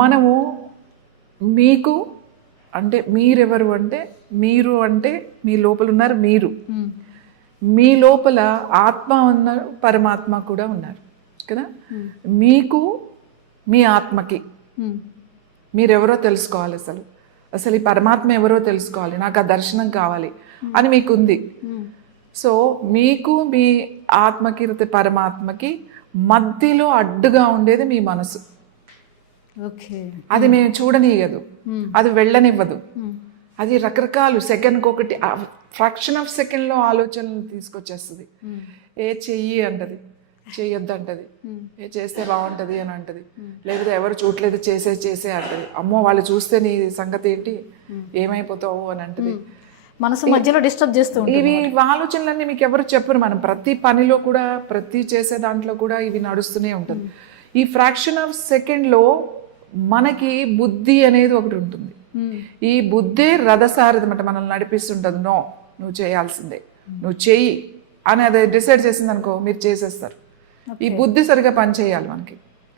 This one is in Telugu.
మనము మీకు అంటే మీరెవరు అంటే మీరు అంటే మీ లోపల ఉన్నారు మీరు, మీ లోపల ఆత్మ ఉన్నారు, పరమాత్మ కూడా ఉన్నారు కదా. మీకు మీ ఆత్మకి మీరెవరో తెలుసుకోవాలి, అసలు ఈ పరమాత్మ ఎవరో తెలుసుకోవాలి, నాకు ఆ దర్శనం కావాలి అని మీకు ఉంది. సో మీకు మీ ఆత్మకి పరమాత్మకి మధ్యలో అడ్డుగా ఉండేది మీ మనసు. అది మేము చూడనీయదు, అది వెళ్ళనివ్వదు. అది రకరకాలు సెకండ్కి ఒకటి ఫ్రాక్షన్ ఆఫ్ సెకండ్లో ఆలోచనలు తీసుకొచ్చేస్తుంది. ఏ చెయ్యి అంటది, చెయ్యొద్దు అంటది, ఏ చేస్తే బాగుంటుంది అని అంటది, లేకపోతే ఎవరు చూడలేదు చేసే అంటది. అమ్మో వాళ్ళు చూస్తే నీ సంగతి ఏంటి, ఏమైపోతావు అని అంటది. మనసు మధ్యలో డిస్టర్బ్ చేస్తూ ఇవి ఆలోచనలన్నీ మీకు ఎవరు చెప్పరు. మనం ప్రతి పనిలో కూడా ప్రతి చేసే దాంట్లో కూడా ఇవి నడుస్తూనే ఉంటుంది. ఈ ఫ్రాక్షన్ ఆఫ్ సెకండ్లో మనకి బుద్ధి అనేది ఒకటి ఉంటుంది. ఈ బుద్ధే రథసారథి అన్నమాట, మనల్ని నడిపిస్తుంటుంది. నో నువ్వు చేయాల్సిందే, నువ్వు చెయ్యి అని అది డిసైడ్ చేసింది అనుకో, మీరు చేసేస్తారు. ఈ బుద్ధి సరిగా పనిచేయాలి మనకి.